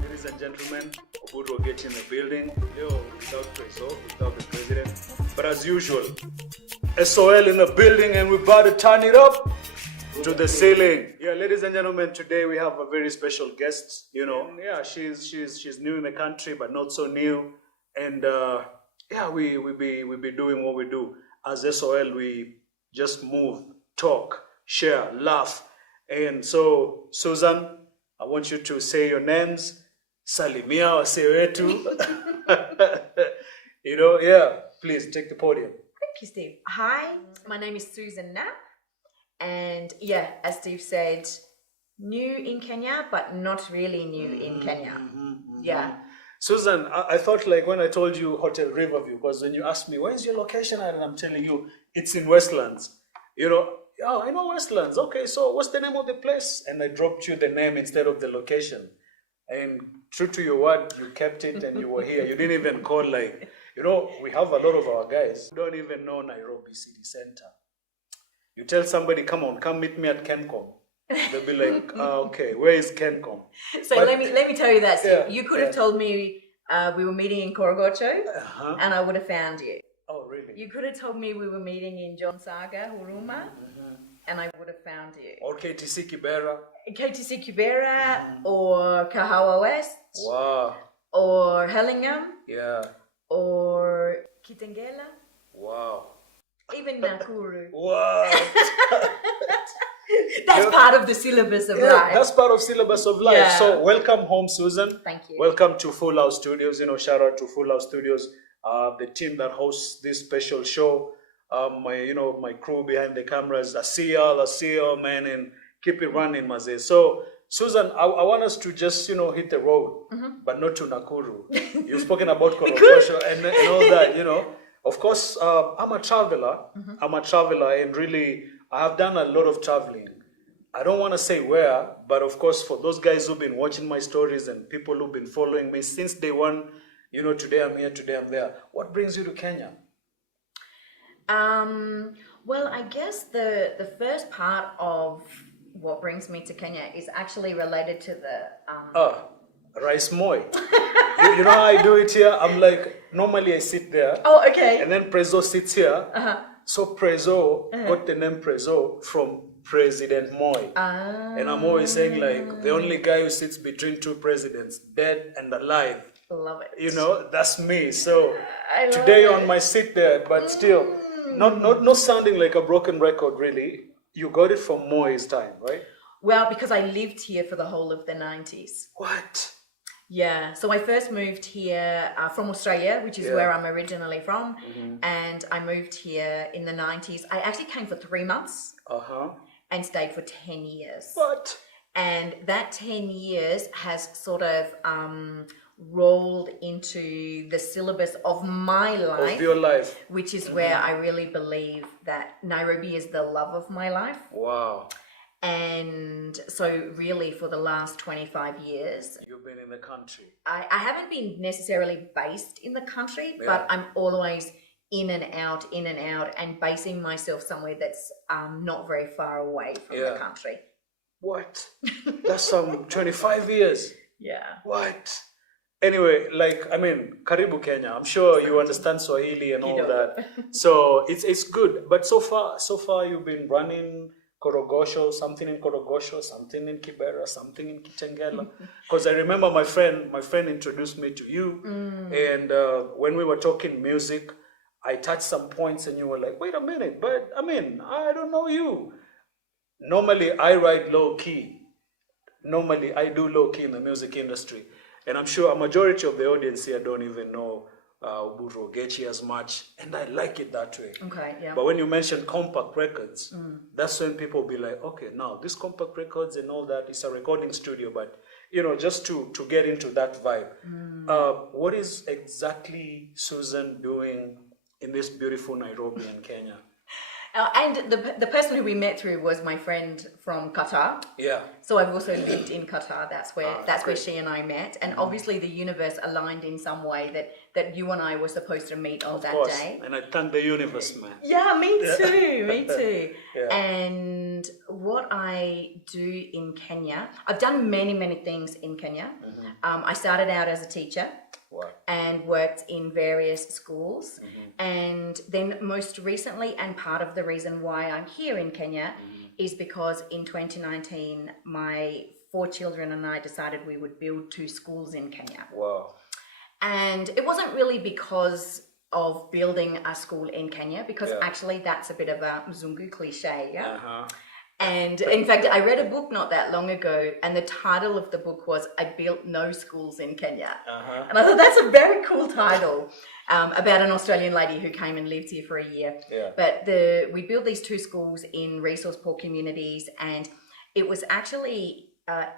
Ladies and gentlemen, good to get in the building. Yo, without Prezo, without the president. But as usual, s.o.l in the building, and we're about to turn it up to the ceiling. Yeah, ladies and gentlemen, today we have a very special guest. You know, yeah, she's new in the country, but not so new. And yeah, we be doing what we do. As s.o.l, we just move, talk, share, laugh. And so, Susan, I want you to say your names. Salimia wase wetu. You know, yeah, please take the podium. Thank you, Steve. Hi, my name is Susan Knapp. And yeah, as Steve said, new in Kenya, but not really new in Kenya. Yeah. Susan, I thought like when I told you Hotel Riverview, because when you asked me, where's your location at? And I'm telling you, it's in Westlands. You know, oh, I know Westlands. Okay, so what's the name of the place? And I dropped you the name instead of the location. And true to your word, you kept it and you were here. You didn't even call like, you know, we have a lot of our guys who don't even know Nairobi City Center. You tell somebody, come on, come meet me at Kencom. They'll be like, okay, where is Kencom? So but, let me tell you that, Steve. Yeah, you could have told me we were meeting in Korogocho, and I would have found you. Oh, really? You could have told me we were meeting in John Saga, Huruma, and I would have found you. Or KTC Kibera. KTC Kibera, or Kahawa West. Wow. Or Hellingham. Yeah. Or Kitengela. Wow. Even Nakuru. Wow. That's part of the syllabus of life. That's part of syllabus of life. Yeah. So welcome home, Susan. Thank you. Welcome to Full House Studios. You know, shout out to Full House Studios, the team that hosts this special show. My crew behind the cameras. I see y'all, man, and keep it running, Maze. So, Susan, I want us to just, hit the road, but not to Nakuru. You've spoken about Korogosho and all that, Of course, I'm a traveler. I'm a traveler, and really, I have done a lot of traveling. I don't want to say where, but of course, for those guys who've been watching my stories and people who've been following me since day one, today I'm here, today I'm there. What brings you to Kenya? Well, I guess the first part of what brings me to Kenya is actually related to the rice moi. you know how I do it here? I'm like, normally I sit there. Oh, okay. And then Prezo sits here. So Prezo got the name Prezo from President Moi. And I'm always saying like, the only guy who sits between two presidents, dead and alive. Love it. That's me. So today on my seat there, but still, not sounding like a broken record really. You got it from Moi's time, right? Well, because I lived here for the whole of the 90s. What? Yeah, so I first moved here from Australia, which is where I'm originally from, and I moved here in the 90s. I actually came for 3 months and stayed for 10 years. What? And that 10 years has sort of rolled into the syllabus of my life. Of your life. Which is where I really believe that Nairobi is the love of my life. Wow. And so really for the last 25 years... You've been in the country. I haven't been necessarily based in the country, but I'm always in and out, and basing myself somewhere that's not very far away from the country. What? That's some 25 years. Yeah. What? Anyway, Karibu Kenya. I'm sure you understand Swahili and all that. So it's good. But so far you've been running Korogosho, something in Korogosho, something in Kibera, something in Kitengela. Because I remember my friend introduced me to you. And when we were talking music, I touched some points and you were like, wait a minute, but I don't know you. Normally I ride low key. Normally I do low key in the music industry. And I'm sure a majority of the audience here don't even know Oburu Ogechi as much. And I like it that way. Okay, yeah. But when you mention compact records, that's when people be like, okay, now this compact records and all that is a recording studio. But, just to get into that vibe, what is exactly Susan doing in this beautiful Nairobi in Kenya? And the person who we met through was my friend from Qatar. Yeah. So I've also lived in Qatar. That's where she and I met. And obviously the universe aligned in some way that that you and I were supposed to meet on that course. day. And I thank the universe, man. Yeah, me too, me too. Yeah. And what I do in Kenya, I've done many, many things in Kenya. I started out as a teacher. Wow. And worked in various schools. And then most recently, and part of the reason why I'm here in Kenya is because in 2019, my 4 children and I decided we would build 2 schools in Kenya. Wow. And it wasn't really because of building a school in Kenya, because actually that's a bit of a Mzungu cliche, yeah? And in fact, I read a book not that long ago, and the title of the book was "I Built No Schools in Kenya." And I thought that's a very cool title about an Australian lady who came and lived here for a year. But we built these 2 schools in resource poor communities, and it was actually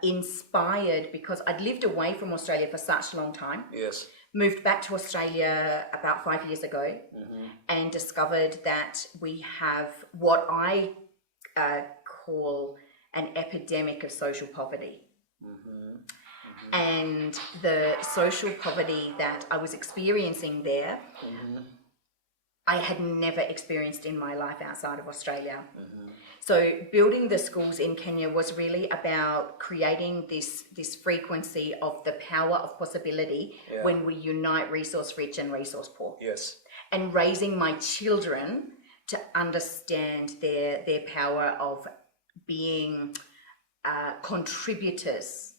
inspired because I'd lived away from Australia for such a long time. Yes. Moved back to Australia about 5 years ago, and discovered that we have what I call an epidemic of social poverty. And the social poverty that I was experiencing there, I had never experienced in my life outside of Australia. So building the schools in Kenya was really about creating this frequency of the power of possibility when we unite resource rich and resource poor. Yes. And raising my children to understand their power of being contributors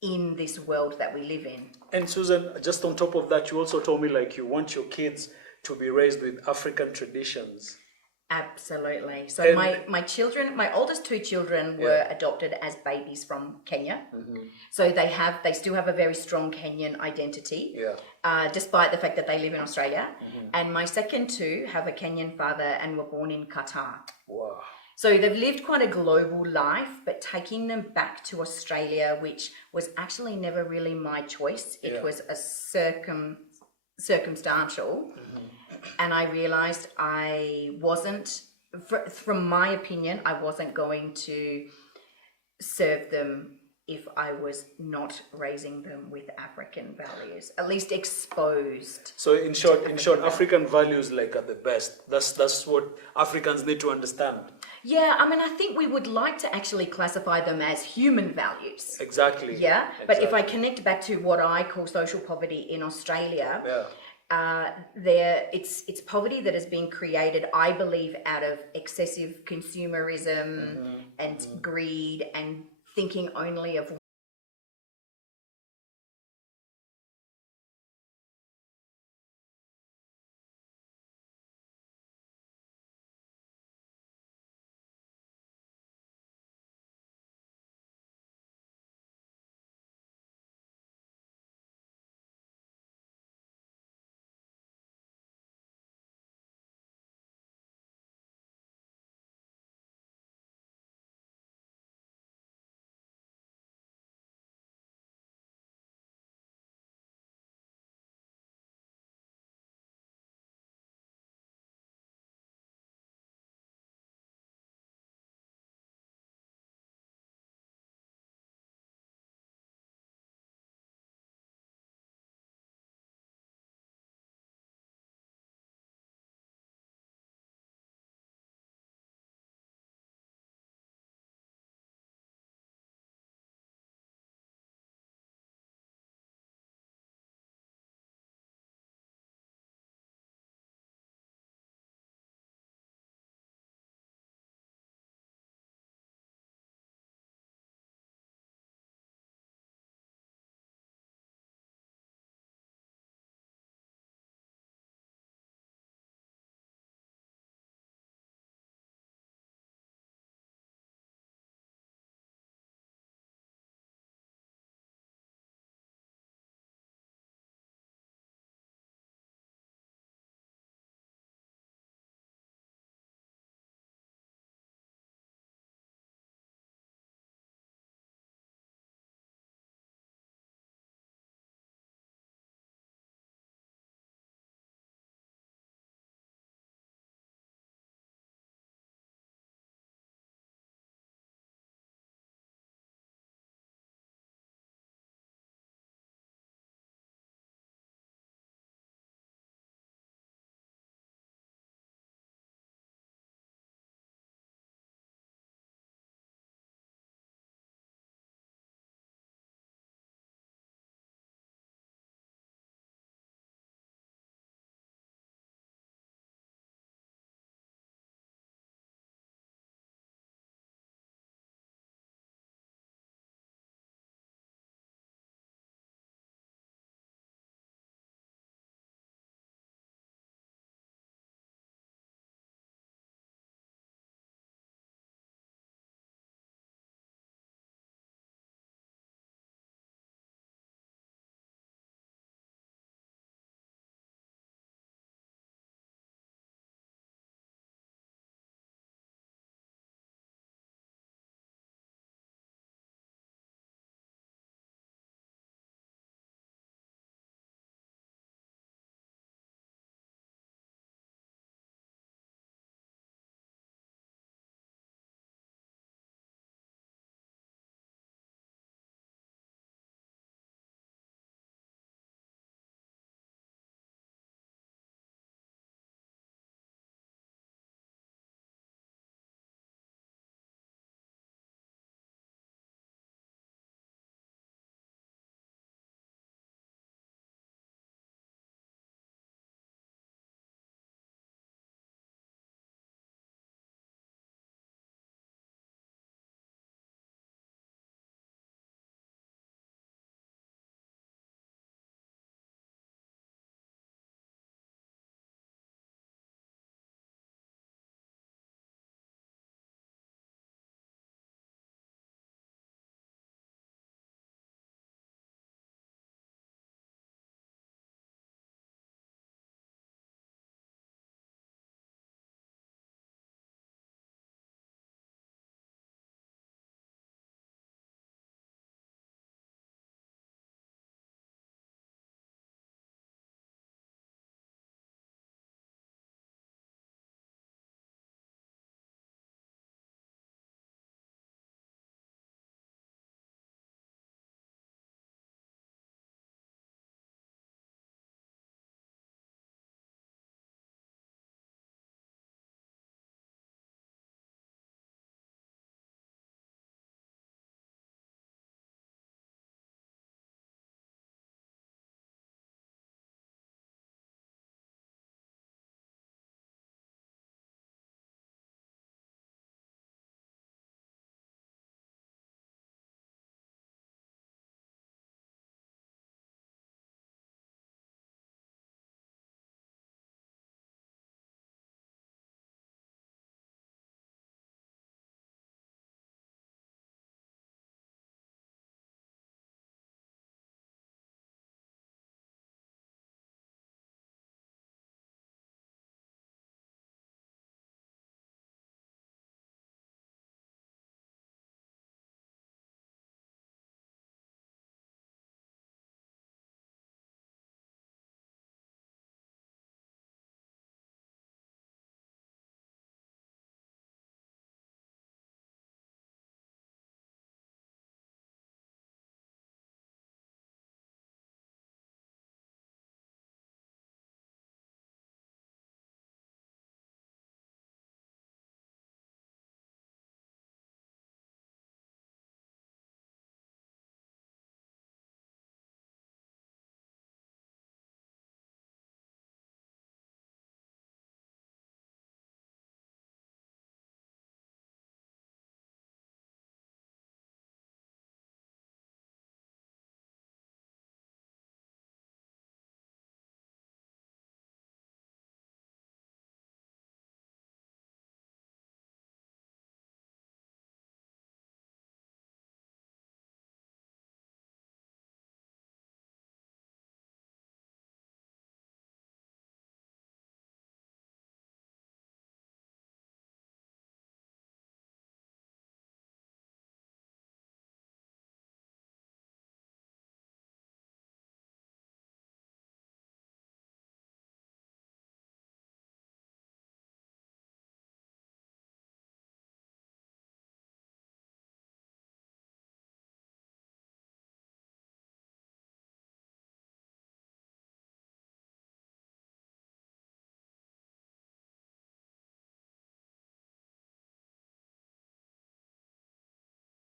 in this world that we live in. And Susan, just on top of that, you also told me like you want your kids to be raised with African traditions. Absolutely. So my children, my oldest 2 children were adopted as babies from Kenya. So they still have a very strong Kenyan identity, despite the fact that they live in Australia. And my second 2 have a Kenyan father and were born in Qatar. Wow. So they've lived quite a global life, but taking them back to Australia, which was actually never really my choice. It was a circumstantial. And I realized I wasn't, from my opinion, I wasn't going to serve them if I was not raising them with African values, at least exposed. So in short, African values like are the best. That's what Africans need to understand. Yeah, I mean, I think we would like to actually classify them as human values. Exactly. Yeah, but if I connect back to what I call social poverty in Australia, it's poverty that has been created, I believe, out of excessive consumerism and greed and thinking only of